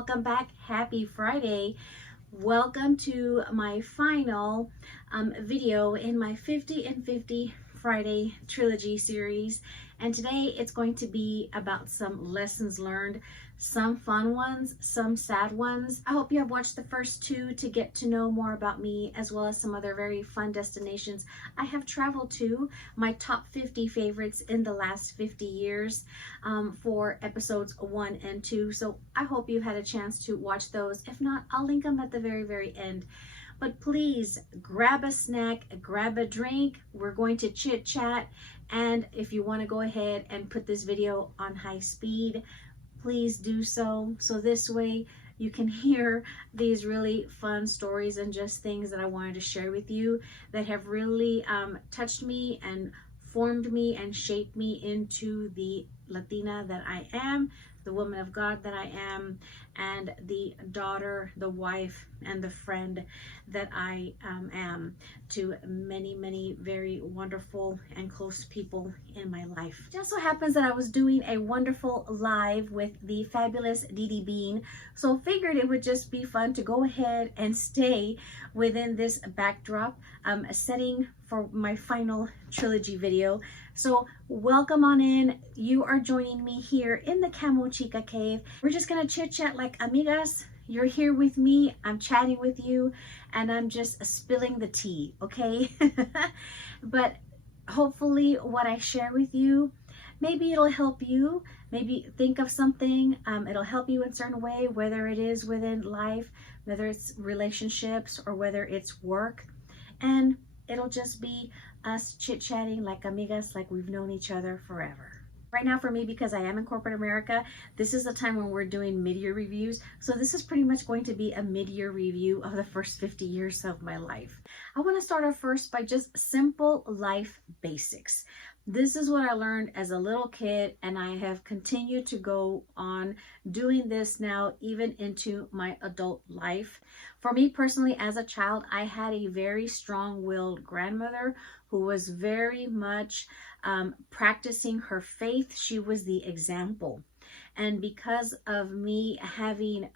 welcome back. Happy Friday. Welcome to my final video in my 50 and 50 Friday Trilogy series. And today it's going to be about some lessons learned, some fun ones, some sad ones. I hope you have watched the first two to get to know more about me, as well as some other very fun destinations I have traveled to, my top 50 favorites in the last 50 years for episodes 1 and 2. So I hope you've had a chance to watch those. If not, I'll link them at the very end. But please grab a snack, grab a drink. We're going to chit chat. And if you want to go ahead and put this video on high speed, please do so. So this way you can hear these really fun stories and just things that I wanted to share with you that have really touched me and formed me and shaped me into the Latina that I am, the woman of God that I am, and the daughter, the wife, and the friend that I am to many very wonderful and close people in my life. It just so happens that I was doing a wonderful live with the fabulous Dee Bean, so figured it would just be fun to go ahead and stay within this backdrop setting for my final trilogy video. So welcome on in. You are joining me here in the camochica cave. We're just gonna chit chat like amigas. You're here with me, I'm chatting with you, and I'm just spilling the tea, okay? But hopefully what I share with you, maybe it'll help you, maybe think of something, it'll help you in a certain way, whether it is within life, whether it's relationships, or whether it's work. And it'll just be us chit-chatting like amigas, like we've known each other forever. Right now for me, because I am in corporate America, this is the time when we're doing mid-year reviews. So this is pretty much going to be a mid-year review of the first 50 years of my life. I want to start off first by just simple life basics. This is what I learned as a little kid, and I have continued to go on doing this now even into my adult life. For me personally, as a child, I had a very strong-willed grandmother who was very much practicing her faith. She was the example. And because of me having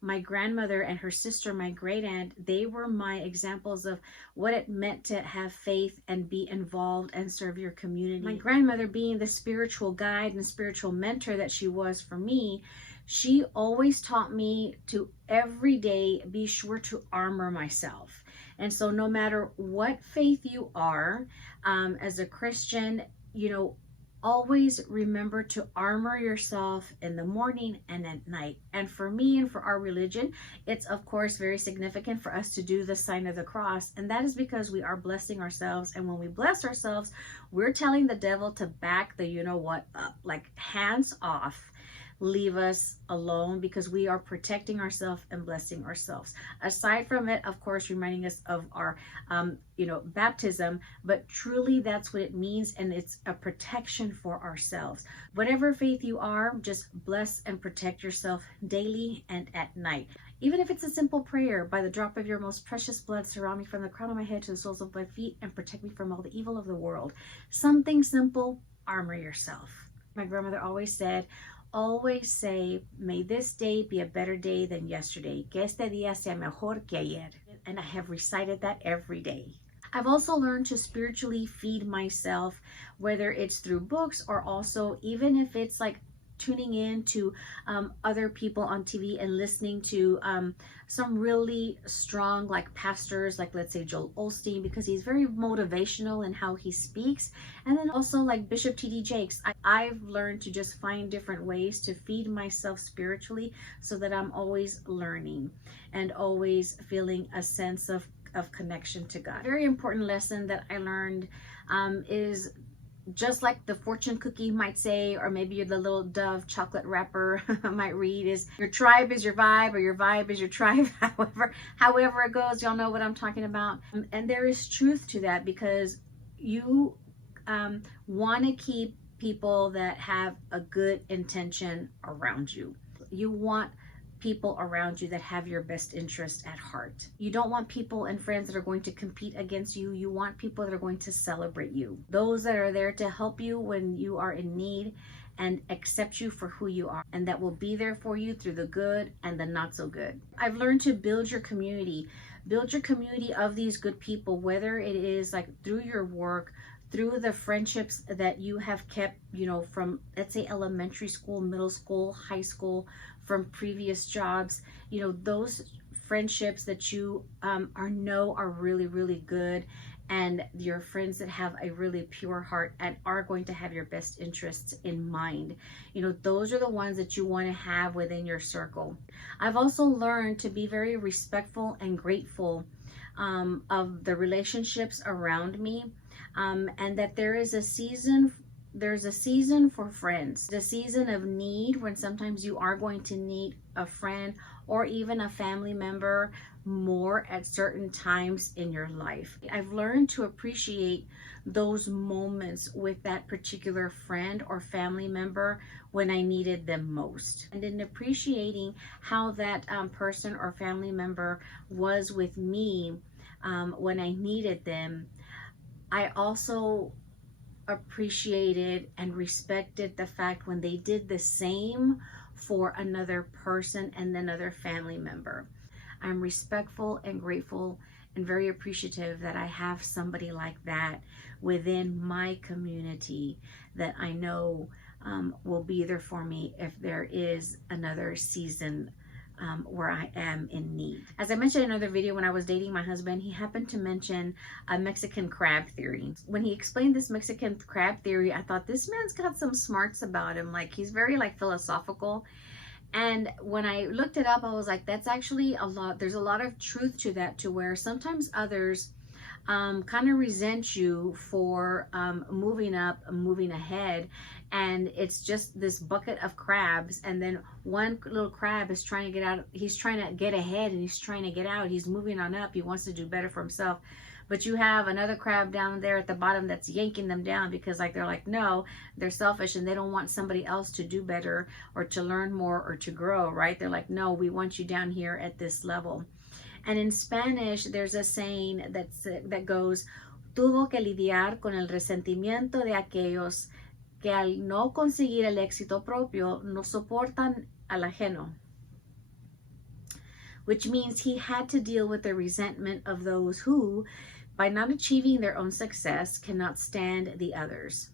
my grandmother and her sister, my great aunt, they were my examples of what it meant to have faith and be involved and serve your community. My grandmother, being the spiritual guide and spiritual mentor that she was for me, she always taught me to every day be sure to armor myself. And so no matter what faith you are, as a Christian, you know, always remember to armor yourself in the morning and at night. And for me and for our religion, it's of course very significant for us to do the sign of the cross. And that is because we are blessing ourselves. And when we bless ourselves, we're telling the devil to back the you know what up, like hands off. Leave us alone, because we are protecting ourselves and blessing ourselves. Aside from it, of course, reminding us of our, baptism, but truly that's what it means, and it's a protection for ourselves. Whatever faith you are, just bless and protect yourself daily and at night. Even if it's a simple prayer, by the drop of your most precious blood, surround me from the crown of my head to the soles of my feet, and protect me from all the evil of the world. Something simple, armor yourself. My grandmother always said, always say, may this day be a better day than yesterday. Que este día sea mejor que ayer. And I have recited that every day. I've also learned to spiritually feed myself, whether it's through books or also even if it's like tuning in to other people on TV and listening to some really strong like pastors, like let's say Joel Osteen, because he's very motivational in how he speaks. And then also like Bishop T.D. Jakes. I've learned to just find different ways to feed myself spiritually so that I'm always learning and always feeling a sense of connection to God. A very important lesson that I learned is just like the fortune cookie might say, or maybe the little Dove chocolate wrapper might read, is your tribe is your vibe, or your vibe is your tribe. however it goes, y'all know what I'm talking about. And there is truth to that, because you want to keep people that have a good intention around you. You want people around you that have your best interest at heart. You don't want people and friends that are going to compete against you. You want people that are going to celebrate you. Those that are there to help you when you are in need and accept you for who you are, and that will be there for you through the good and the not so good. I've learned to build your community. Build your community of these good people, whether it is like through your work, through the friendships that you have kept, you know, from, let's say, elementary school, middle school, high school, from previous jobs, you know, those friendships that you are really, really good, and your friends that have a really pure heart and are going to have your best interests in mind. You know, those are the ones that you want to have within your circle. I've also learned to be very respectful and grateful of the relationships around me, and that there's a season for friends, the season of need, when sometimes you are going to need a friend or even a family member more at certain times in your life. I've learned to appreciate those moments with that particular friend or family member when I needed them most. And in appreciating how that person or family member was with me when I needed them, I also appreciated and respected the fact when they did the same for another person and another family member. I'm respectful and grateful and very appreciative that I have somebody like that within my community that I know will be there for me if there is another season where I am in need. As I mentioned in another video, when I was dating my husband, he happened to mention a Mexican crab theory. When he explained this Mexican crab theory, I thought, this man's got some smarts about him. Like, he's very like philosophical. And when I looked it up, I was like, that's actually there's a lot of truth to that, to where sometimes others kind of resent you for moving up, moving ahead, and it's just this bucket of crabs, and then one little crab is trying to get out. He's trying to get ahead and he's trying to get out. He's moving on up. He wants to do better for himself. But you have another crab down there at the bottom that's yanking them down, because like they're like, no, they're selfish and they don't want somebody else to do better or to learn more or to grow, right? They're like, no, we want you down here at this level. And in Spanish, there's a saying that goes, tuvo que lidiar con el resentimiento de aquellos que al no conseguir el éxito propio no soportan al ajeno. Which means he had to deal with the resentment of those who, by not achieving their own success, cannot stand the others.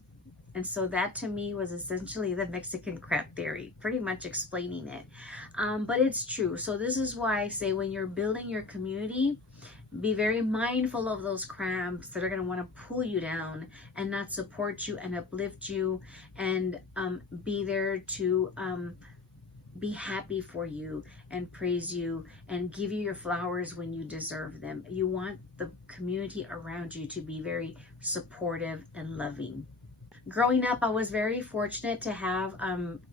And so that to me was essentially the Mexican crab theory, pretty much explaining it. But it's true. So this is why I say, when you're building your community, be very mindful of those crabs that are going to want to pull you down and not support you and uplift you, and be there to be happy for you and praise you and give you your flowers when you deserve them. You want the community around you to be very supportive and loving. Growing up, I was very fortunate to have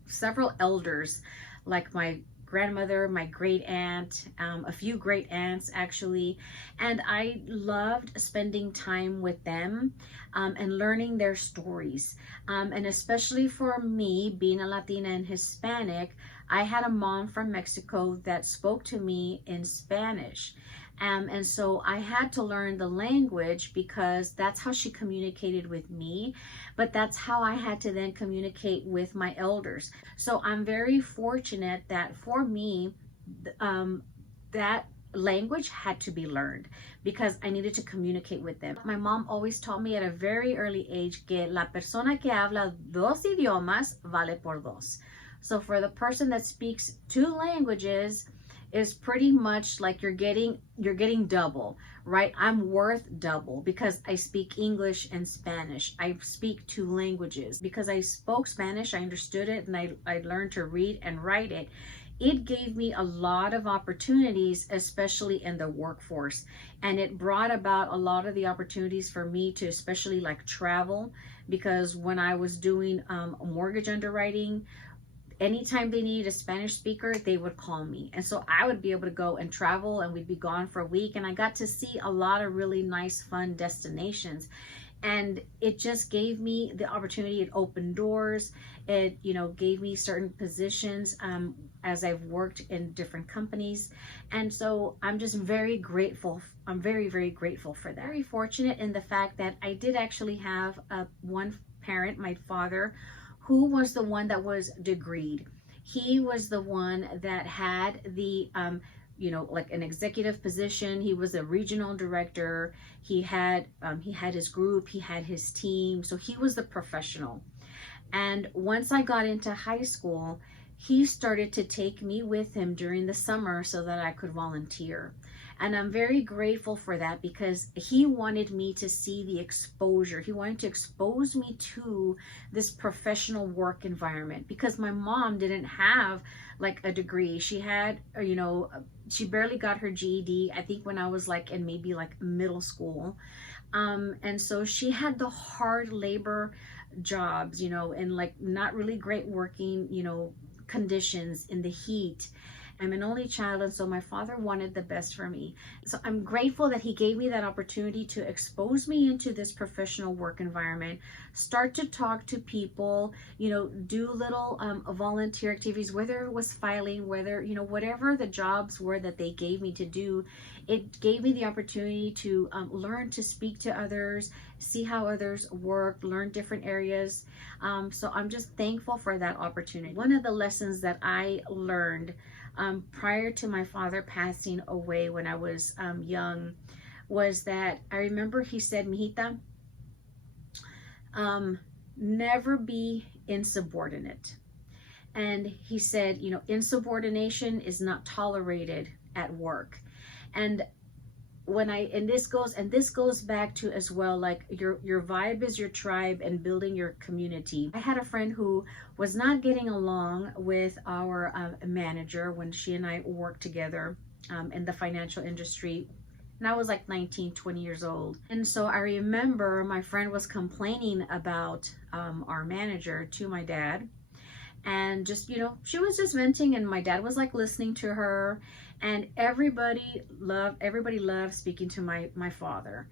several elders, like my grandmother, my great aunt, a few great aunts actually, and I loved spending time with them and learning their stories. And especially for me, being a Latina and Hispanic, I had a mom from Mexico that spoke to me in Spanish. And so I had to learn the language, because that's how she communicated with me, but that's how I had to then communicate with my elders. So I'm very fortunate that for me, that language had to be learned, because I needed to communicate with them. My mom always taught me at a very early age que la persona que habla dos idiomas vale por dos. So for the person that speaks two languages, is pretty much like you're getting double, right? I'm worth double because I speak English and Spanish. I speak two languages. Because I spoke Spanish, I understood it, and I learned to read and write it. It gave me a lot of opportunities, especially in the workforce. And it brought about a lot of the opportunities for me to especially like travel, because when I was doing mortgage underwriting, anytime they needed a Spanish speaker, they would call me. And so I would be able to go and travel, and we'd be gone for a week. And I got to see a lot of really nice, fun destinations. And it just gave me the opportunity. It opened doors. It, gave me certain positions as I've worked in different companies. And so I'm just very grateful. I'm very, very grateful for that. Very fortunate in the fact that I did actually have one parent, my father, who was the one that was degreed. He was the one that had the, you know, like an executive position. He was a regional director. He had his group, he had his team. So he was the professional. And once I got into high school, he started to take me with him during the summer so that I could volunteer. And I'm very grateful for that, because he wanted me to see the exposure. He wanted to expose me to this professional work environment, because my mom didn't have like a degree. She had, you know, she barely got her GED, I think, when I was like in maybe like middle school. And so she had the hard labor jobs, you know, and like not really great working, you know, conditions in the heat. I'm an only child, and so my father wanted the best for me. So I'm grateful that he gave me that opportunity to expose me into this professional work environment, start to talk to people, you know, do little volunteer activities, whether it was filing, whether, you know, whatever the jobs were that they gave me to do. It gave me the opportunity to learn to speak to others, see how others work, learn different areas. So I'm just thankful for that opportunity. One of the lessons that I learned prior to my father passing away when I was young was that I remember he said, "Mijita, never be insubordinate." And he said, you know, insubordination is not tolerated at work. And this goes back to as well, like your vibe is your tribe and building your community. I had a friend who was not getting along with our manager when she and I worked together in the financial industry. And I was like 19, 20 years old. And so I remember my friend was complaining about our manager to my dad. And just, you know, she was just venting, and my dad was like listening to her. And everybody loved speaking to my father,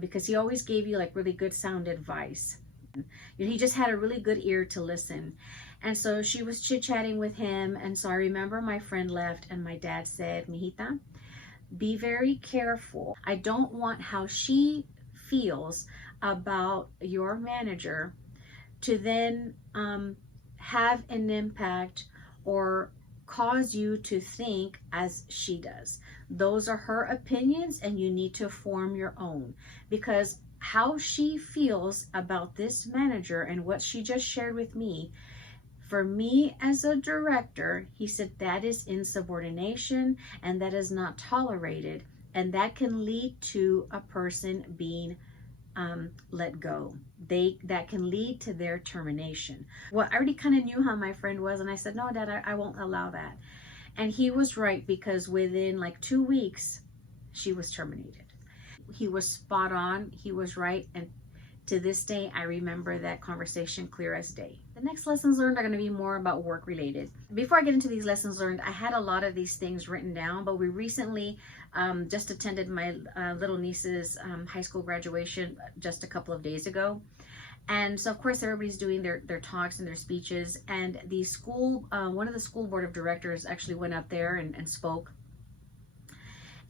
because he always gave you like really good sound advice. You know, he just had a really good ear to listen. And so she was chit-chatting with him. And so I remember my friend left, and my dad said, "Mijita, be very careful. I don't want how she feels about your manager to then have an impact or cause you to think as she does. Those are her opinions, and you need to form your own, because how she feels about this manager and what she just shared with me, for me as a director," he said, "that is insubordination, and that is not tolerated, and that can lead to a person being let go. That can lead to their termination." Well, I already kind of knew how my friend was, and I said, "No, Dad, I won't allow that." And he was right, because within like 2 weeks, she was terminated. He was spot on. He was right. And to this day, I remember that conversation clear as day. The next lessons learned are going to be more about work related. Before I get into these lessons learned, I had a lot of these things written down, but we recently just attended my little niece's high school graduation just a couple of days ago. And so of course everybody's doing their talks and their speeches, and the school, one of the school board of directors actually went up there and spoke.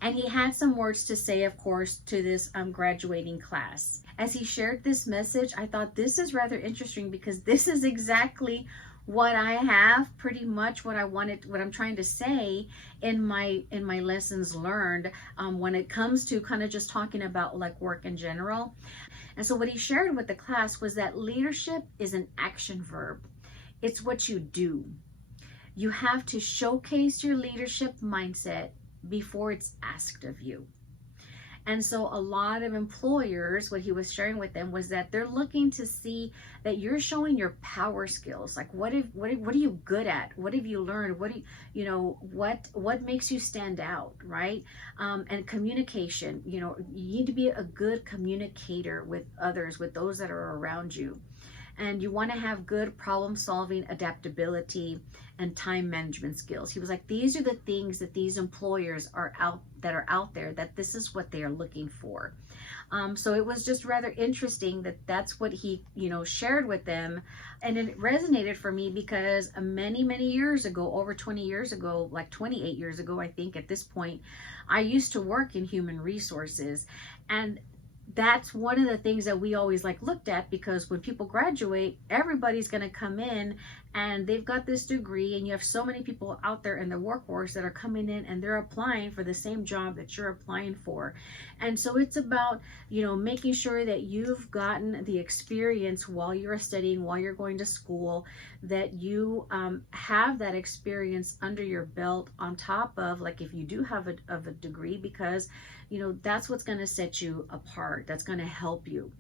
And he had some words to say, of course, to this graduating class. As he shared this message, I thought this is rather interesting, because this is exactly what I have, pretty much what I'm trying to say in my lessons learned when it comes to kind of just talking about like work in general. And so what he shared with the class was that leadership is an action verb. It's what you do. You have to showcase your leadership mindset before it's asked of you. And so a lot of employers, what he was sharing with them was that they're looking to see that you're showing your power skills. Like what are you good at? What have you learned? What makes you stand out, right? And communication, you need to be a good communicator with others, with those that are around you. And you want to have good problem solving, adaptability, and time management skills. He was like, these are the things that these employers are out there, that this is what they are looking for. So it was just rather interesting that that's what he, shared with them. And it resonated for me because many, many years ago, over 20 years ago, like 28 years ago, I think at this point, I used to work in human resources. And that's one of the things that we always like looked at, because when people graduate, everybody's going to come in and they've got this degree, and you have so many people out there in the workforce that are coming in and they're applying for the same job that you're applying for. And so it's about, making sure that you've gotten the experience while you're studying, while you're going to school, that you have that experience under your belt on top of, like, if you do have a degree, because that's what's going to set you apart. That's going to help you,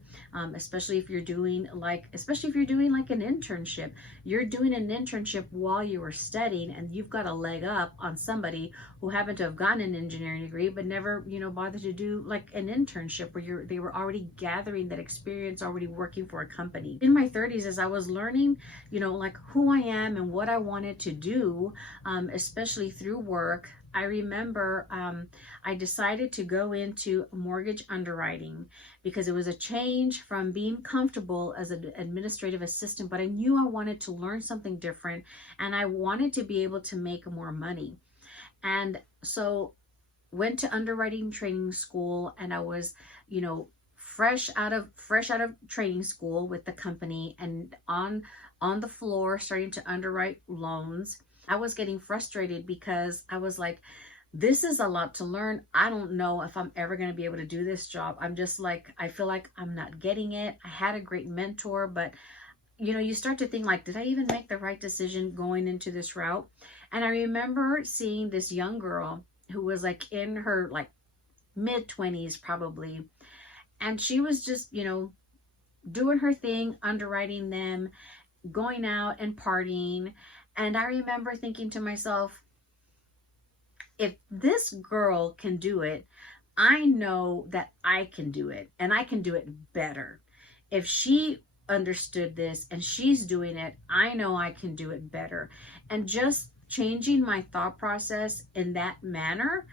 especially if you're doing like an internship. You're doing an internship while you were studying, and you've got a leg up on somebody who happened to have gotten an engineering degree but never bothered to do like an internship where they were already gathering that experience, already working for a company. In my 30s, as I was learning like who I am and what I wanted to do, especially through work, I remember I decided to go into mortgage underwriting because it was a change from being comfortable as an administrative assistant, but I knew I wanted to learn something different, and I wanted to be able to make more money. And so went to underwriting training school, and I was, fresh out of training school with the company, and on the floor starting to underwrite loans. I was getting frustrated because I was like, this is a lot to learn. I don't know if I'm ever going to be able to do this job. I'm just like, I feel like I'm not getting it. I had a great mentor, but you start to think like, did I even make the right decision going into this route? And I remember seeing this young girl who was like in her like mid-20s probably. And she was just, doing her thing, underwriting them, going out and partying. And I remember thinking to myself, if this girl can do it, I know that I can do it, and I can do it better. If she understood this and she's doing it, I know I can do it better. And just changing my thought process in that manner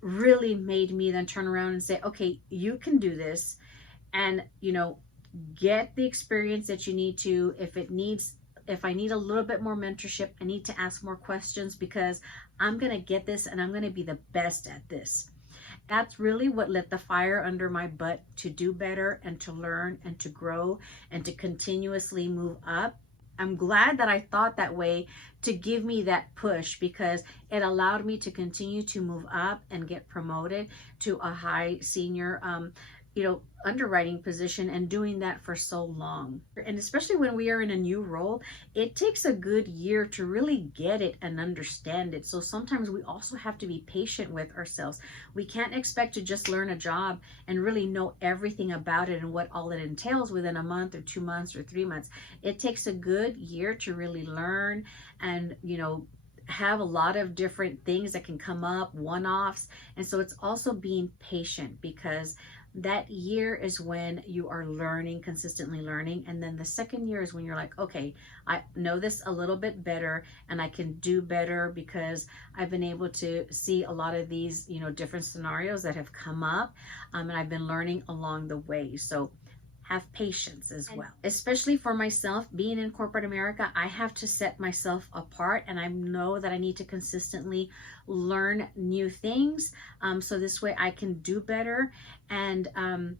really made me then turn around and say, okay, you can do this, and get the experience that you need to. If I need a little bit more mentorship, I need to ask more questions, because I'm going to get this and I'm going to be the best at this. That's really what lit the fire under my butt to do better and to learn and to grow and to continuously move up. I'm glad that I thought that way to give me that push, because it allowed me to continue to move up and get promoted to a high senior underwriting position, and doing that for so long. And especially when we are in a new role, it takes a good year to really get it and understand it. So sometimes we also have to be patient with ourselves. We can't expect to just learn a job and really know everything about it and what all it entails within a month or 2 months or 3 months. It takes a good year to really learn and, have a lot of different things that can come up, one-offs. And so it's also being patient, because that year is when you are learning, consistently learning. And then the second year is when you're like, okay, I know this a little bit better and I can do better, because I've been able to see a lot of these, different scenarios that have come up, and I've been learning along the way. So have patience as well. Especially for myself, being in corporate America, I have to set myself apart, and I know that I need to consistently learn new things, so this way I can do better and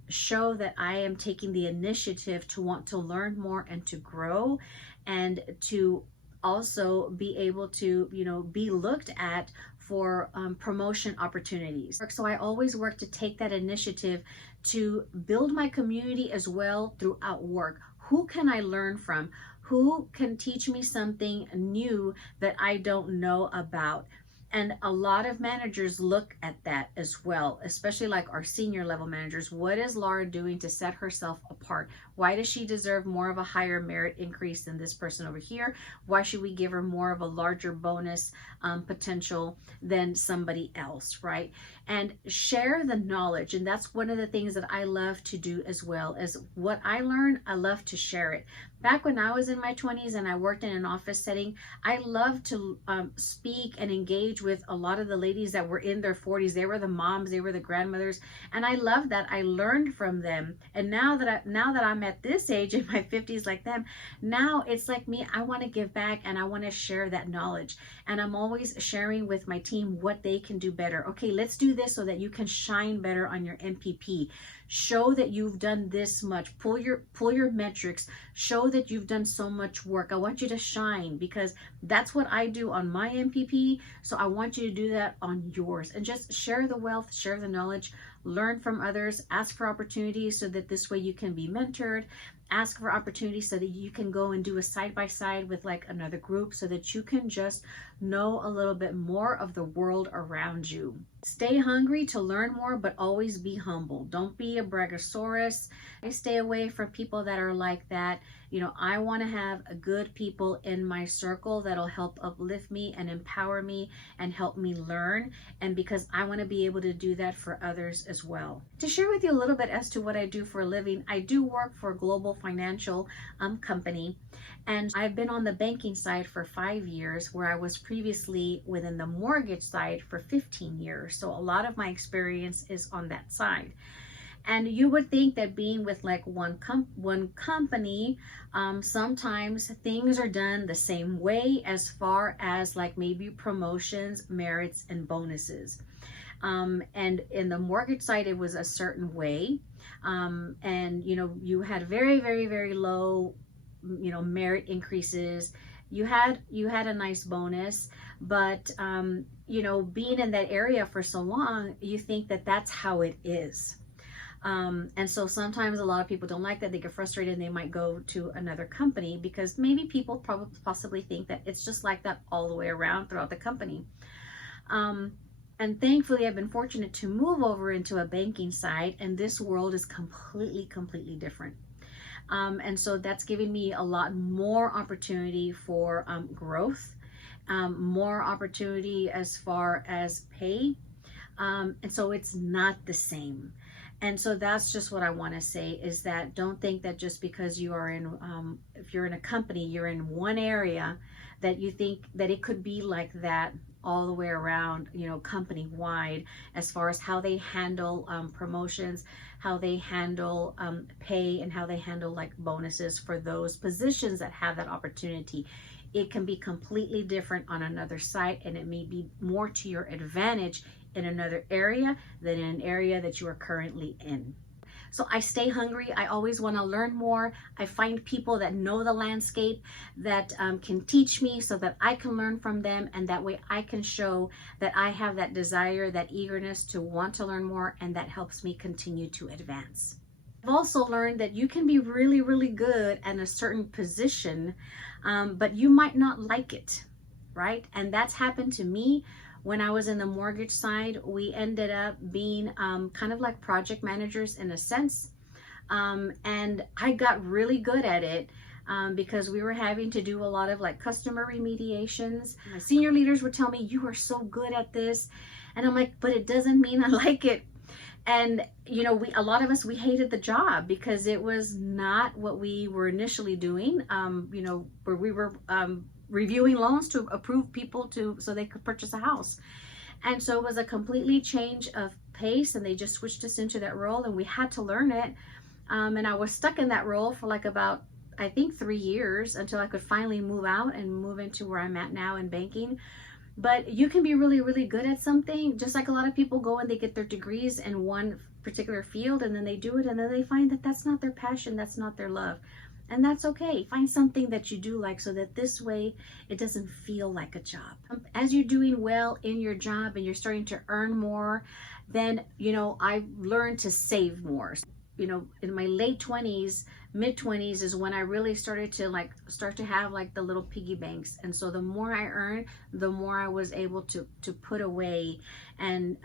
show that I am taking the initiative to want to learn more and to grow, and to also be able to, be looked at for promotion opportunities. So I always work to take that initiative to build my community as well throughout work. Who can I learn from? Who can teach me something new that I don't know about? And a lot of managers look at that as well, especially like our senior level managers. What is Laura doing to set herself apart? Why does she deserve more of a higher merit increase than this person over here? Why should we give her more of a larger bonus potential than somebody else, right? And share the knowledge. And that's one of the things that I love to do as well, is what I learn, I love to share it. Back when I was in my 20s and I worked in an office setting, I loved to speak and engage with a lot of the ladies that were in their 40s. They were the moms, they were the grandmothers, and I loved that. I learned from them. And now that I'm at this age in my 50s like them, now it's like me, I want to give back and I want to share that knowledge. And I'm always sharing with my team what they can do better. Okay, let's do this so that you can shine better on your MPP. Show that you've done this much. Pull your metrics. Show that you've done so much work. I want you to shine, because that's what I do on my MPP. So I want you to do that on yours, and just share the wealth, share the knowledge, learn from others, ask for opportunities so that this way you can be mentored. Ask for opportunities so that you can go and do a side-by-side with like another group, so that you can just know a little bit more of the world around you. Stay hungry to learn more, but always be humble. Don't be a braggosaurus. I stay away from people that are like that. You know, I want to have good people in my circle that'll help uplift me and empower me and help me learn. And because I want to be able to do that for others as well. To share with you a little bit as to what I do for a living, I do work for a global financial company. And I've been on the banking side for 5 years, where I was previously within the mortgage side for 15 years. So a lot of my experience is on that side. And you would think that being with like one company, sometimes things are done the same way as far as like maybe promotions, merits, and bonuses. And in the mortgage side, it was a certain way. And, you know, you had very, very, very low, you know, merit increases. You had a nice bonus, but, you know, being in that area for so long, you think that that's how it is. And so sometimes a lot of people don't like that. They get frustrated and they might go to another company, because maybe people possibly think that it's just like that all the way around throughout the company. And thankfully, I've been fortunate to move over into a banking side, and this world is completely different. And so that's giving me a lot more opportunity for growth, more opportunity as far as pay. And so it's not the same. And so that's just what I want to say, is that don't think that just because you are in, if you're in a company, you're in one area, that you think that it could be like that all the way around, you know, company wide, as far as how they handle promotions, how they handle pay, and how they handle like bonuses for those positions that have that opportunity. It can be completely different on another site, and it may be more to your advantage in another area than in an area that you are currently in. So I stay hungry. I always want to learn more. I find people that know the landscape, that can teach me, so that I can learn from them, and that way I can show that I have that desire, that eagerness to want to learn more, and that helps me continue to advance. I've also learned that you can be really good at a certain position, but you might not like it, right? And that's happened to me. When I was in the mortgage side, we ended up being kind of like project managers in a sense. And I got really good at it because we were having to do a lot of like customer remediations. My senior leaders would tell me, "You are so good at this." And I'm like, but it doesn't mean I like it. And, you know, a lot of us, we hated the job because it was not what we were initially doing, you know, where we were reviewing loans to approve people so they could purchase a house. And so it was a completely change of pace, and they just switched us into that role, and we had to learn it. And I was stuck in that role for like about, I think, 3 years, until I could finally move out and move into where I'm at now in banking. But you can be really good at something, just like a lot of people go and they get their degrees in one particular field, and then they do it, and then they find that that's not their passion, that's not their love. And that's okay. Find something that you do like, so that this way it doesn't feel like a job. As you're doing well in your job and you're starting to earn more, then, you know, I've learned to save more. You know, in my late 20s, mid 20s is when I really started to have like the little piggy banks. And so the more I earned, the more I was able to put away and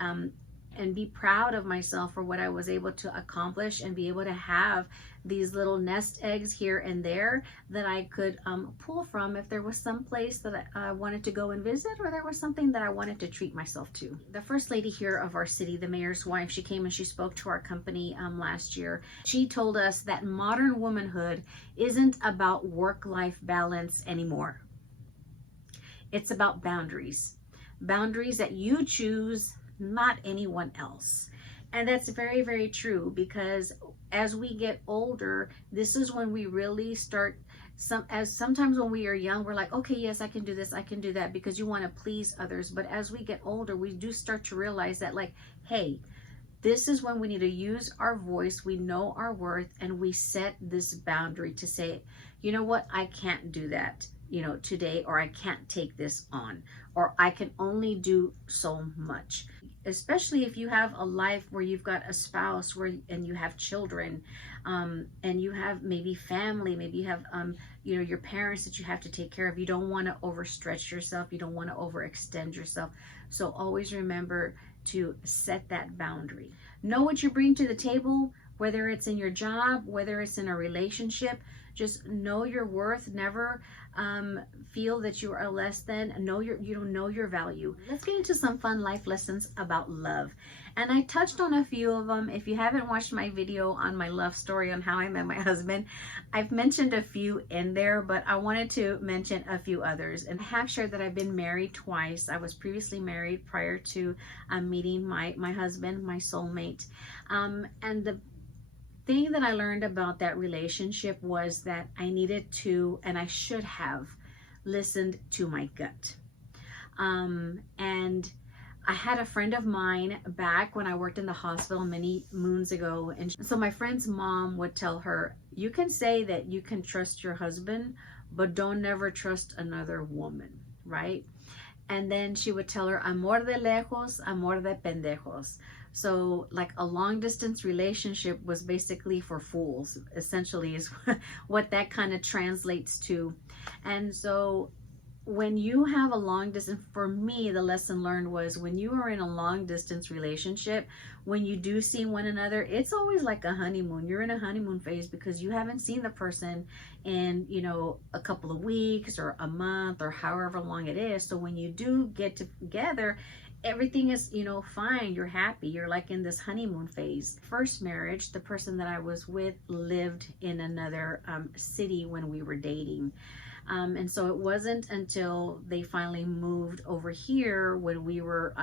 and be proud of myself for what I was able to accomplish, and be able to have these little nest eggs here and there that I could pull from if there was some place that I wanted to go and visit, or there was something that I wanted to treat myself to. The first lady here of our city, the mayor's wife, she came and she spoke to our company last year. She told us that modern womanhood isn't about work-life balance anymore. It's about boundaries. Boundaries that you choose, not anyone else. And that's very, very true, because as we get older, this is when we really start, sometimes when we are young, we're like, okay, yes, I can do this, I can do that, because you want to please others. But as we get older, we do start to realize that, like, hey, this is when we need to use our voice. We know our worth, and we set this boundary to say, you know what, I can't do that, you know, today, or I can't take this on, or I can only do so much. Especially if you have a life where you've got a spouse and you have children, and you have maybe family, maybe you have you know, your parents that you have to take care of. You don't want to overstretch yourself, you don't want to overextend yourself. So always remember to set that boundary. Know what you bring to the table, whether it's in your job, whether it's in a relationship. Just know your worth. Never feel that you are less than. Know your value. Let's get into some fun life lessons about love. And I touched on a few of them. If you haven't watched my video on my love story on how I met my husband, I've mentioned a few in there, but I wanted to mention a few others. And I have shared that I've been married twice. I was previously married prior to meeting my husband, my soulmate. And the thing that I learned about that relationship was that I needed to, and I should have, listened to my gut. And I had a friend of mine back when I worked in the hospital many moons ago, and so my friend's mom would tell her, you can say that you can trust your husband, but don't never trust another woman, right? And then she would tell her, amor de lejos, amor de pendejos. So like a long distance relationship was basically for fools, essentially, is what that kind of translates to. And so when you have a long distance, for me, the lesson learned was when you are in a long distance relationship, when you do see one another, it's always like a honeymoon. You're in a honeymoon phase because you haven't seen the person in, you know, a couple of weeks or a month or however long it is. So when you do get together, everything is, you know, fine. You're happy. You're like in this honeymoon phase. First marriage, the person that I was with lived in another city when we were dating. And so it wasn't until they finally moved over here when we were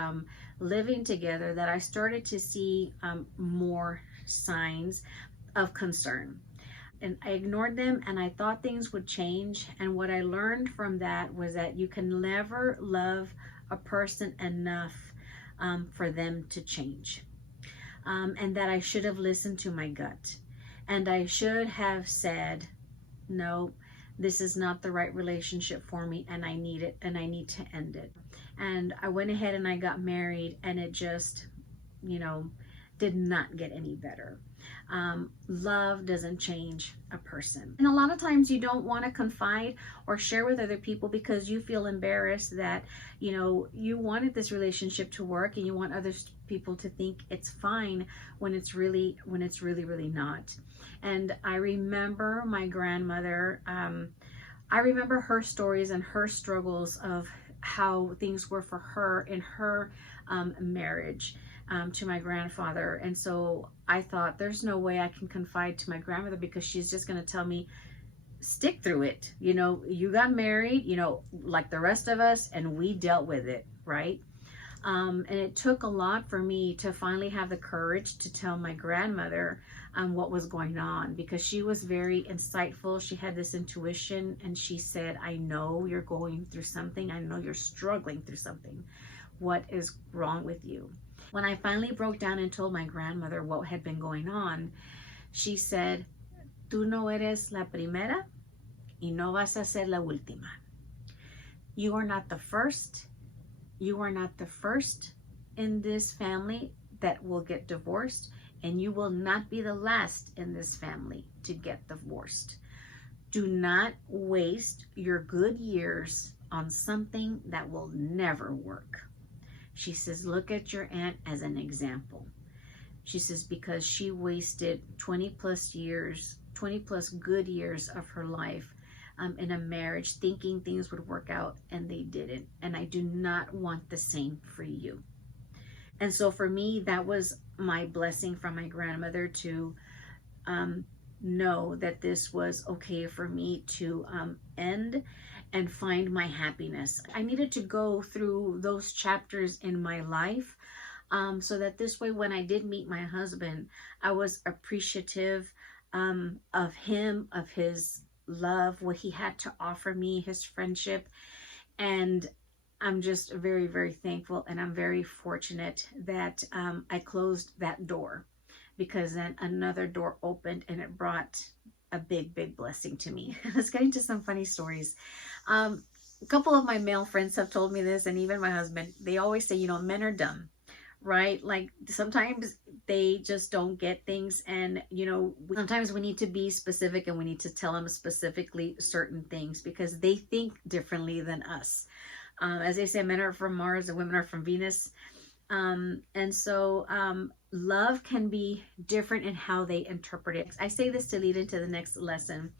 living together that I started to see more signs of concern. And I ignored them, and I thought things would change. And what I learned from that was that you can never love a person enough for them to change. And that I should have listened to my gut. And I should have said, no, this is not the right relationship for me, and I need it, and I need to end it. And I went ahead and I got married, and it just, you know, did not get any better. Love doesn't change a person. And a lot of times you don't want to confide or share with other people because you feel embarrassed that, you know, you wanted this relationship to work and you want other people to think it's fine when it's really not. And I remember my grandmother, I remember her stories and her struggles of how things were for her in her marriage to my grandfather. And so I thought, there's no way I can confide to my grandmother because she's just going to tell me, stick through it. You know, you got married, you know, like the rest of us, and we dealt with it, right? And it took a lot for me to finally have the courage to tell my grandmother what was going on, because she was very insightful. She had this intuition, and she said, I know you're going through something. I know you're struggling through something. What is wrong with you? When I finally broke down and told my grandmother what had been going on, she said, tú no eres la primera y no vas a ser la última. You are not the first. You are not the first in this family that will get divorced, and you will not be the last in this family to get divorced. Do not waste your good years on something that will never work. She says, look at your aunt as an example. She says, because she wasted 20 plus years, 20 plus good years of her life in a marriage, thinking things would work out, and they didn't. And I do not want the same for you. And so for me, that was my blessing from my grandmother to know that this was okay for me to end and find my happiness. I needed to go through those chapters in my life so that this way, when I did meet my husband, I was appreciative of him, of his love, what he had to offer me, his friendship. And I'm just very, very thankful, and I'm very fortunate that I closed that door, because then another door opened and it brought a big, big blessing to me. Let's get into some funny stories. A couple of my male friends have told me this, and even my husband, they always say, you know, men are dumb, right? Like sometimes they just don't get things, and you know, sometimes we need to be specific and we need to tell them specifically certain things because they think differently than us. As they say, men are from Mars and women are from Venus. And so love can be different in how they interpret it. I say this to lead into the next lesson,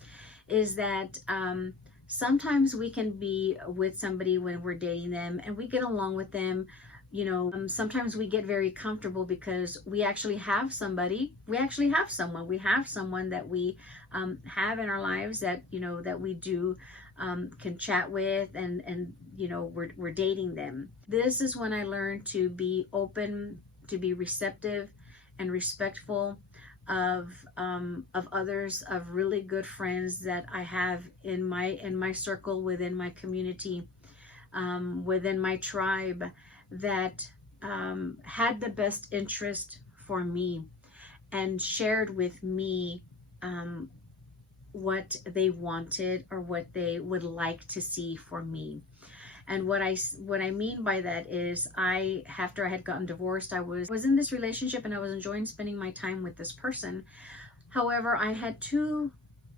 is that sometimes we can be with somebody when we're dating them and we get along with them. You know, sometimes we get very comfortable because we actually have somebody, we have someone that we have in our lives that, you know, that we do can chat with, and you know, we're dating them. This is when I learned to be open, to be receptive and respectful of others, of really good friends that I have in my circle, within my community, within my tribe, that had the best interest for me and shared with me what they wanted or what they would like to see for me. And what I mean by that is, after I had gotten divorced, I was in this relationship and I was enjoying spending my time with this person. However, I had two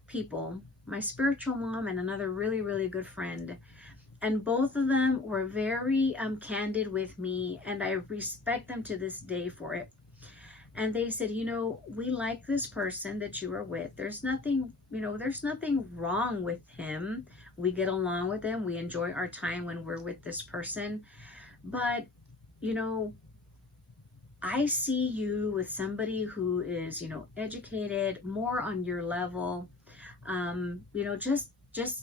people, my spiritual mom and another really, really good friend, and both of them were very candid with me, and I respect them to this day for it. And they said, you know, we like this person that you are with. There's nothing, you know, there's nothing wrong with him. We get along with him. We enjoy our time when we're with this person. But, you know, I see you with somebody who is, you know, educated, more on your level, you know, just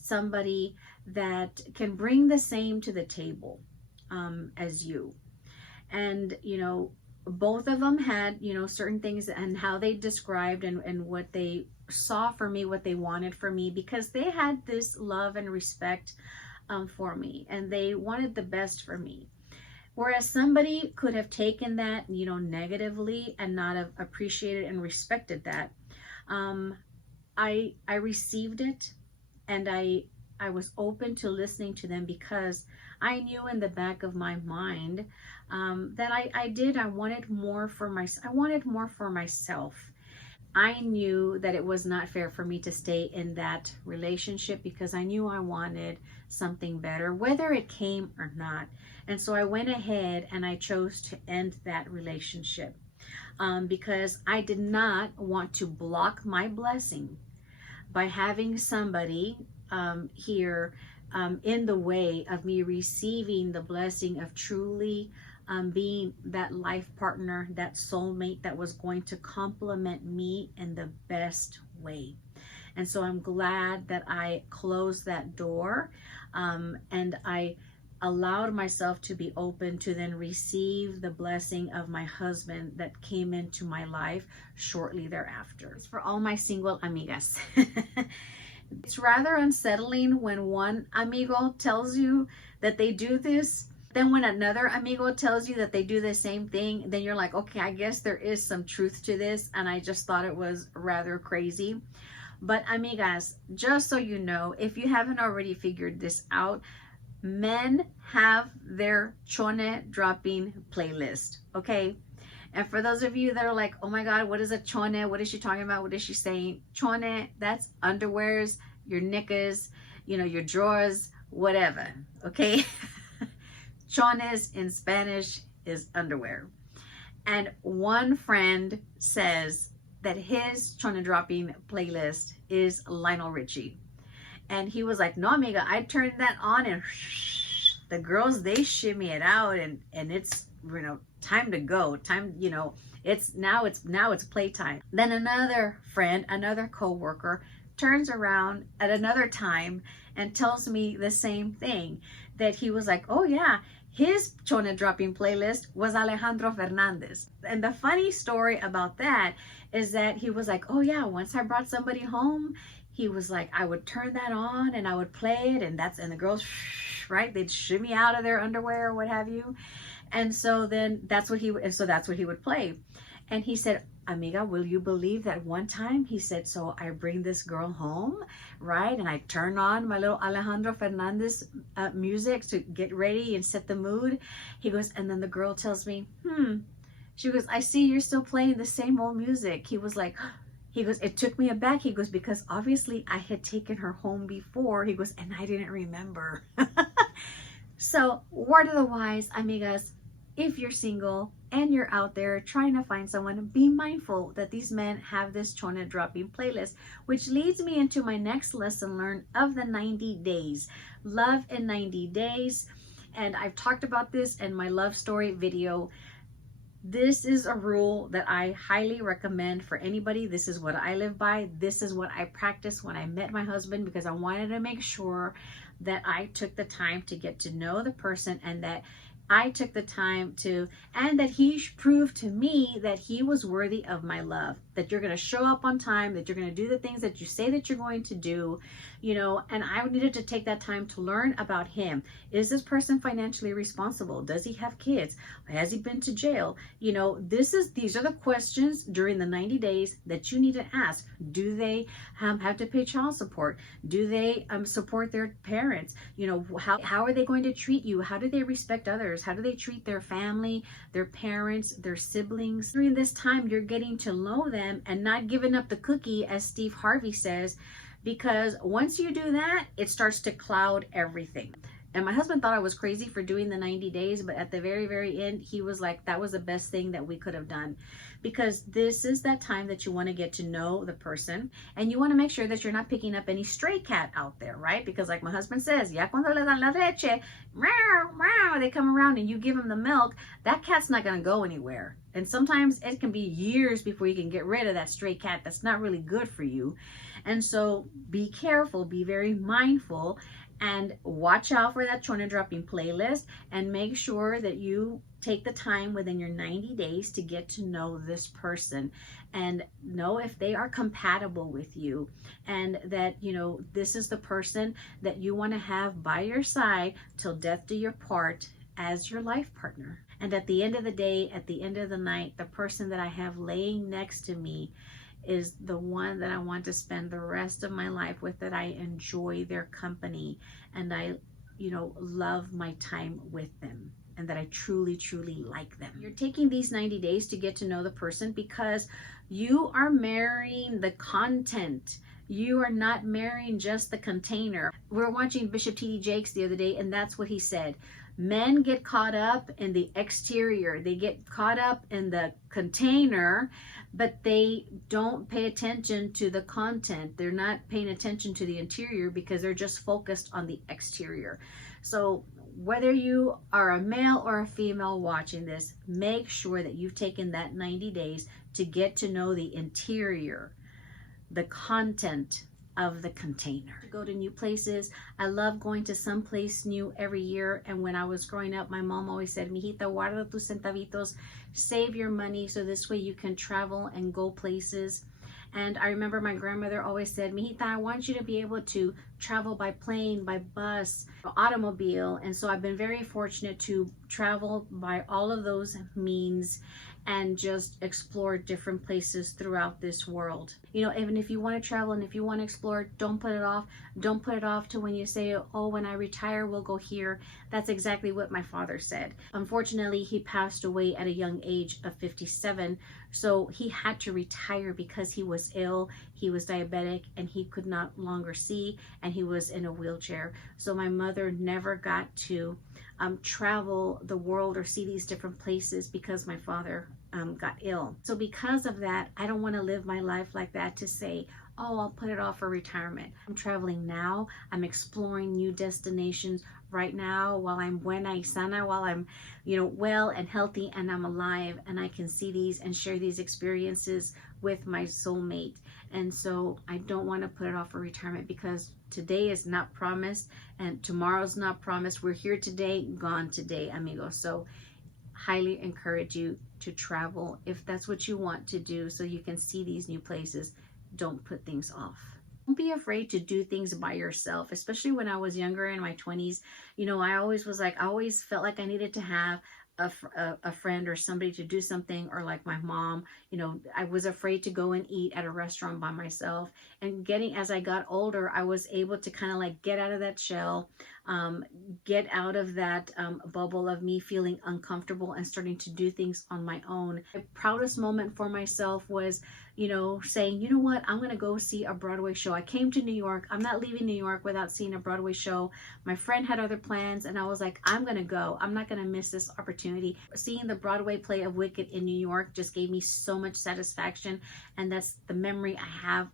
somebody that can bring the same to the table as you. And, you know, both of them had, you know, certain things and how they described and what they saw for me, what they wanted for me, because they had this love and respect for me, and they wanted the best for me. Whereas somebody could have taken that, you know, negatively and not have appreciated and respected that. I received it, and I was open to listening to them, because I knew in the back of my mind that I wanted more for myself. I knew that it was not fair for me to stay in that relationship, because I knew I wanted something better, whether it came or not. And so I went ahead and I chose to end that relationship because I did not want to block my blessing by having somebody here in the way of me receiving the blessing of truly being that life partner, that soulmate that was going to complement me in the best way. And so I'm glad that I closed that door and I allowed myself to be open to then receive the blessing of my husband that came into my life shortly thereafter. It's for all my single amigas. It's rather unsettling when one amigo tells you that they do this. Then when another amigo tells you that they do the same thing, then you're like, okay, I guess there is some truth to this. And I just thought it was rather crazy. But amigas, just so you know, if you haven't already figured this out, men have their chone dropping playlist, okay? And for those of you that are like, oh my God, what is a chone? What is she talking about? What is she saying? Chone, that's underwears, your knickers, you know, your drawers, whatever, okay? Chones in Spanish is underwear. And one friend says that his chona dropping playlist is Lionel Richie. And he was like, no, amiga, I turned that on and the girls, they shimmy it out, and it's, you know, time to go. Time, you know, it's playtime. Then another friend, another co-worker turns around at another time and tells me the same thing, that he was like, oh yeah, his chona dropping playlist was Alejandro Fernandez. And the funny story about that is that he was like, oh yeah, once I brought somebody home, he was like, I would turn that on and I would play it, and the girls, right, they'd shimmy out of their underwear or what have you. And so then that's what he would play. And he said, amiga, will you believe that one time, he said, so I bring this girl home, right, and I turn on my little Alejandro Fernandez music to get ready and set the mood. He goes, and then the girl tells me, she goes, I see you're still playing the same old music. He was like, he goes, it took me aback. He goes, because obviously I had taken her home before. He goes, and I didn't remember. So, word of the wise, amigas, if you're single and you're out there trying to find someone, be mindful that these men have this chona dropping playlist, which leads me into my next lesson learned of the 90 days. Love in 90 days. And I've talked about this in my love story video. This is a rule that I highly recommend for anybody. This is what I live by. This is what I practiced when I met my husband, because I wanted to make sure that I took the time to get to know the person, and that I took the time to, and that he proved to me that he was worthy of my love, that you're going to show up on time, that you're going to do the things that you say that you're going to do, you know. And I needed to take that time to learn about him. Is this person financially responsible? Does he have kids? Has he been to jail? You know, these are the questions during the 90 days that you need to ask. Do they have to pay child support? Do they support their parents? You know, how are they going to treat you? How do they respect others? How do they treat their family, their parents, their siblings? During this time, you're getting to know them and not giving up the cookie, as Steve Harvey says, because once you do that, it starts to cloud everything. And my husband thought I was crazy for doing the 90 days, but at the very, very end, he was like, that was the best thing that we could have done. Because this is that time that you want to get to know the person, and you want to make sure that you're not picking up any stray cat out there, right? Because like my husband says, ya cuando le dan la leche, meow, meow, they come around and you give them the milk, that cat's not going to go anywhere. And sometimes it can be years before you can get rid of that stray cat that's not really good for you. And so be careful, be very mindful, and watch out for that chona dropping playlist, and make sure that you take the time within your 90 days to get to know this person and know if they are compatible with you, and that, you know, this is the person that you want to have by your side till death do your part as your life partner. And at the end of the day, at the end of the night, the person that I have laying next to me is the one that I want to spend the rest of my life with, that I enjoy their company, and I, you know, love my time with them, and that I truly, truly like them. You're taking these 90 days to get to know the person because you are marrying the content. You are not marrying just the container. We're watching Bishop T.D. Jakes the other day, and that's what he said. Men get caught up in the exterior. They get caught up in the container, but they don't pay attention to the content. They're not paying attention to the interior because they're just focused on the exterior. So whether you are a male or a female watching this, make sure that you've taken that 90 days to get to know the interior, the content of the container. To go to new places. I love going to some place new every year. And when I was growing up, my mom always said, mijita, guarda tus centavitos, save your money so this way you can travel and go places. And I remember my grandmother always said, mijita, I want you to be able to travel by plane, by bus, automobile. And so I've been very fortunate to travel by all of those means and just explore different places throughout this world. You know, even if you want to travel and if you want to explore, don't put it off. Don't put it off to when you say, oh, when I retire, we'll go here. That's exactly what my father said. Unfortunately, he passed away at a young age of 57. So he had to retire because he was ill, he was diabetic, and he could not longer see, and he was in a wheelchair. So my mother never got to travel the world or see these different places because my father got ill. So because of that, I don't want to live my life like that to say, oh, I'll put it off for retirement. I'm traveling now. I'm exploring new destinations right now while I'm buena y sana, while I'm, well and healthy and I'm alive, and I can see these and share these experiences with my soulmate. And so I don't want to put it off for retirement, because today is not promised and tomorrow's not promised. We're here today, gone today, amigos. So highly encourage you to travel if that's what you want to do, so you can see these new places. Don't put things off. Don't be afraid to do things by yourself, especially when I was younger in my 20s. I always felt like I needed to have a friend or somebody to do something, or like my mom, I was afraid to go and eat at a restaurant by myself. And as I got older, I was able to kind of like get out of that shell, get out of that bubble of me feeling uncomfortable and starting to do things on my own. The proudest moment for myself was, saying, you know what, I'm going to go see a Broadway show. I came to New York. I'm not leaving New York without seeing a Broadway show. My friend had other plans, and I was like, I'm going to go. I'm not going to miss this opportunity. Seeing the Broadway play of Wicked in New York just gave me so much satisfaction, and that's the memory I have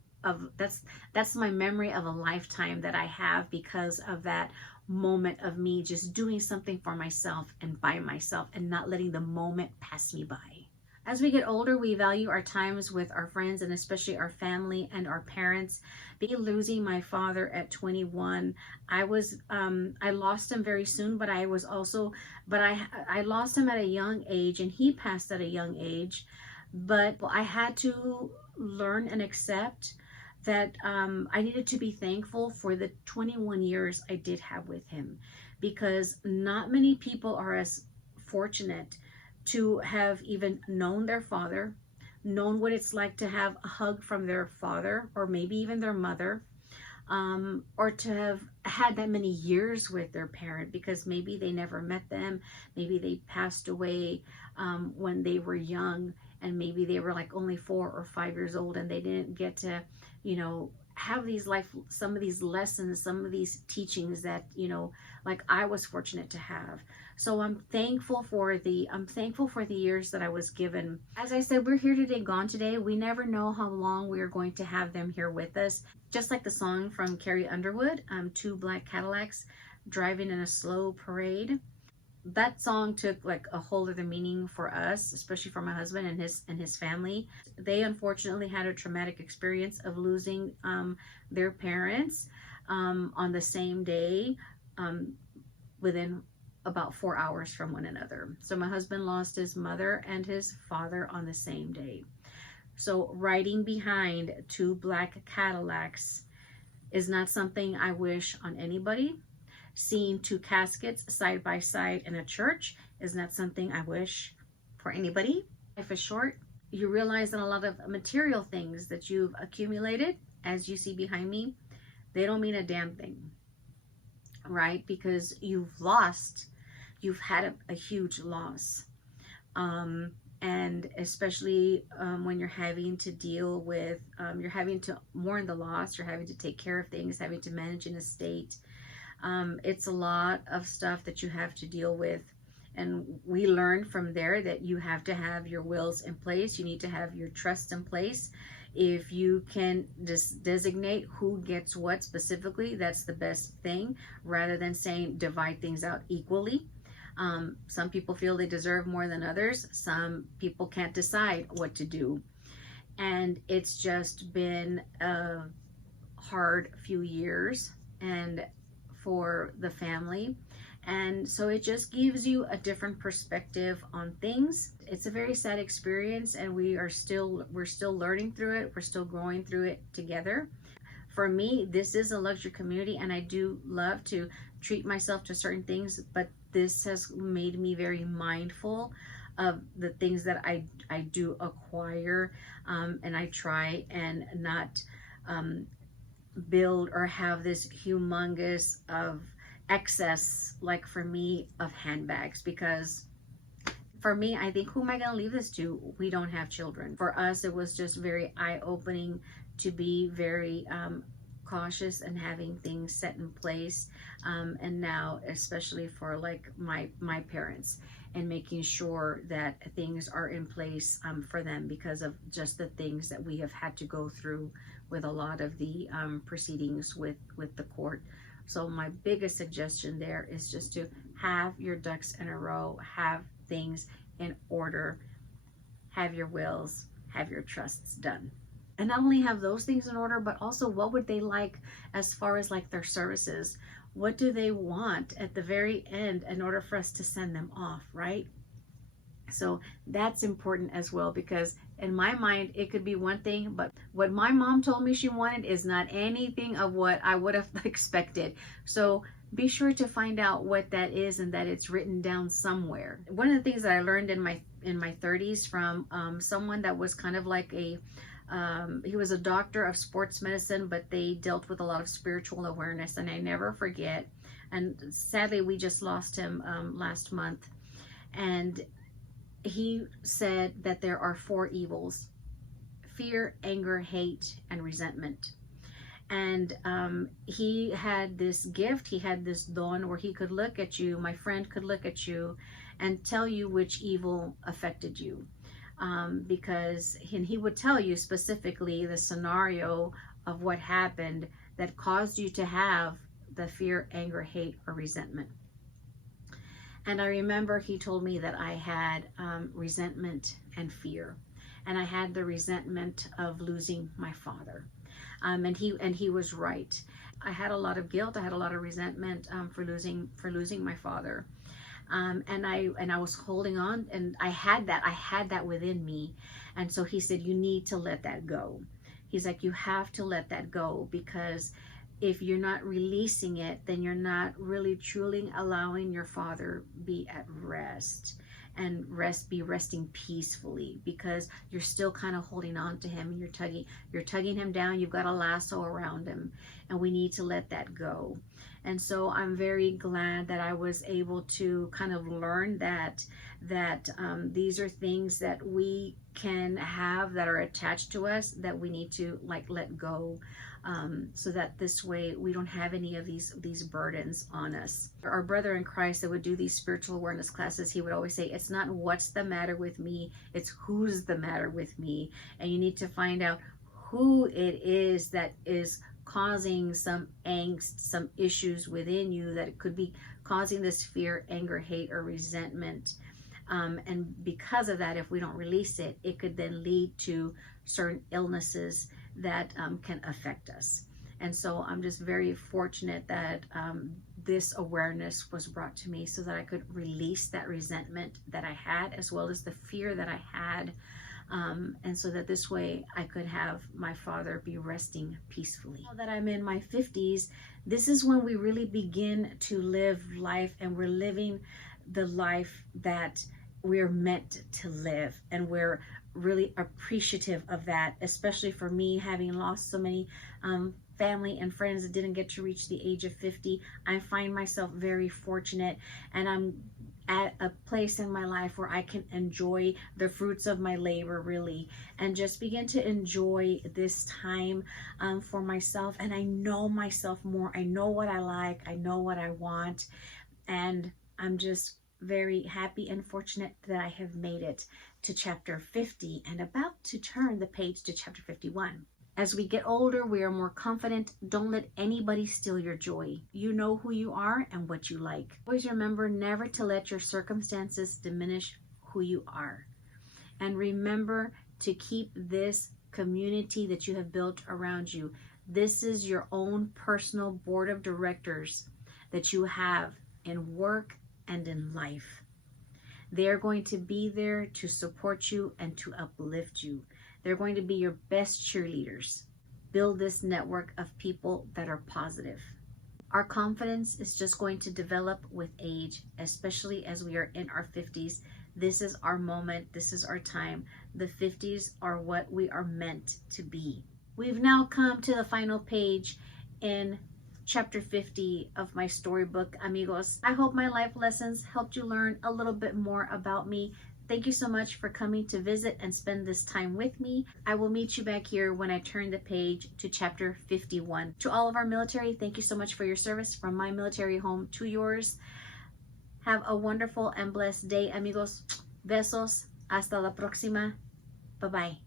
that's my memory of a lifetime that I have, because of that moment of me just doing something for myself and by myself, and not letting the moment pass me by. As we get older, we value our times with our friends, and especially our family and our parents. Losing my father at 21, I lost him very soon, but I lost him at a young age, and he passed at a young age. But I had to learn and accept that I needed to be thankful for the 21 years I did have with him, because not many people are as fortunate to have even known their father, known what it's like to have a hug from their father, or maybe even their mother, or to have had that many years with their parent, because maybe they never met them, maybe they passed away when they were young, and maybe they were like only 4 or 5 years old, and they didn't get to, have some of these lessons, some of these teachings that, like I was fortunate to have. So I'm thankful for the years that I was given. As I said, we're here today, gone today. We never know how long we are going to have them here with us. Just like the song from Carrie Underwood, Two Black Cadillacs Driving in a Slow Parade. That song took like a whole other meaning for us, especially for my husband and his family. They unfortunately had a traumatic experience of losing their parents on the same day, within about 4 hours from one another. So my husband lost his mother and his father on the same day. So riding behind two black Cadillacs is not something I wish on anybody. Seeing two caskets side by side in a church is not something I wish for anybody. Life is short. You realize that a lot of material things that you've accumulated, as you see behind me, they don't mean a damn thing, right? Because you've had a huge loss. And especially when you're having to deal with, you're having to mourn the loss, you're having to take care of things, having to manage an estate. It's a lot of stuff that you have to deal with. And we learned from there that you have to have your wills in place. You need to have your trust in place. If you can just designate who gets what specifically, that's the best thing, rather than saying divide things out equally. Some people feel they deserve more than others. Some people can't decide what to do. And it's just been a hard few years and for the family. And so it just gives you a different perspective on things. It's a very sad experience, and we're still learning through it. We're still growing through it together. For me, this is a luxury community, and I do love to treat myself to certain things, but this has made me very mindful of the things that I do acquire, and I try and not build or have this humongous of excess, like for me, of handbags. Because for me, I think, who am I going to leave this to? We don't have children. For us, it was just very eye-opening to be very cautious and having things set in place. And now, especially for like my parents, and making sure that things are in place for them, because of just the things that we have had to go through with a lot of the proceedings with the court. So my biggest suggestion there is just to have your ducks in a row, have things in order, have your wills, have your trusts done. And not only have those things in order, but also what would they like as far as like their services? What do they want at the very end in order for us to send them off, right? So that's important as well, because in my mind, it could be one thing, but what my mom told me she wanted is not anything of what I would have expected. So be sure to find out what that is and that it's written down somewhere. One of the things that I learned in my 30s from someone that was kind of like a he was a doctor of sports medicine, but they dealt with a lot of spiritual awareness, and I never forget. And sadly, we just lost him last month. And he said that there are 4 evils: fear, anger, hate, and resentment. And he had this gift, he had this don where he could look at you, my friend could look at you and tell you which evil affected you. Because he would tell you specifically the scenario of what happened that caused you to have the fear, anger, hate, or resentment. And I remember he told me that I had resentment and fear. And I had the resentment of losing my father. And he was right. I had a lot of guilt. I had a lot of resentment for losing my father. And I was holding on, and I had that within me. And so he said, you need to let that go. He's like, you have to let that go, because if you're not releasing it, then you're not really truly allowing your father be at rest and be resting peacefully, because you're still kind of holding on to him, and you're tugging him down. You've got a lasso around him, and we need to let that go. And so I'm very glad that I was able to kind of learn that these are things that we can have that are attached to us that we need to like let go, so that this way we don't have any of these burdens on us. Our brother in Christ that would do these spiritual awareness classes, he would always say, it's not what's the matter with me, it's who's the matter with me. And you need to find out who it is that is causing some angst, some issues within you, that it could be causing this fear, anger, hate, or resentment. And because of that, if we don't release it, it could then lead to certain illnesses that can affect us. And so I'm just very fortunate that this awareness was brought to me so that I could release that resentment that I had, as well as the fear that I had. And so that this way I could have my father be resting peacefully. Now that I'm in my 50s, this is when we really begin to live life, and we're living the life that we're meant to live. And we're really appreciative of that, especially for me, having lost so many family and friends that didn't get to reach the age of 50. I find myself very fortunate, and I'm at a place in my life where I can enjoy the fruits of my labor, really, and just begin to enjoy this time for myself. And I know myself more. I know what I like. I know what I want. And I'm just very happy and fortunate that I have made it to chapter 50 and about to turn the page to chapter 51. As we get older, we are more confident. Don't let anybody steal your joy. You know who you are and what you like. Always remember never to let your circumstances diminish who you are. And remember to keep this community that you have built around you. This is your own personal board of directors that you have in work and in life. They're going to be there to support you and to uplift you. They're going to be your best cheerleaders. Build this network of people that are positive. Our confidence is just going to develop with age, especially as we are in our 50s. This is our moment. This is our time. The 50s are what we are meant to be. We've now come to the final page in chapter 50 of my storybook, amigos. I hope my life lessons helped you learn a little bit more about me. Thank you so much for coming to visit and spend this time with me. I will meet you back here when I turn the page to chapter 51. To all of our military, thank you so much for your service, from my military home to yours. Have a wonderful and blessed day, amigos. Besos. Hasta la próxima. Bye-bye.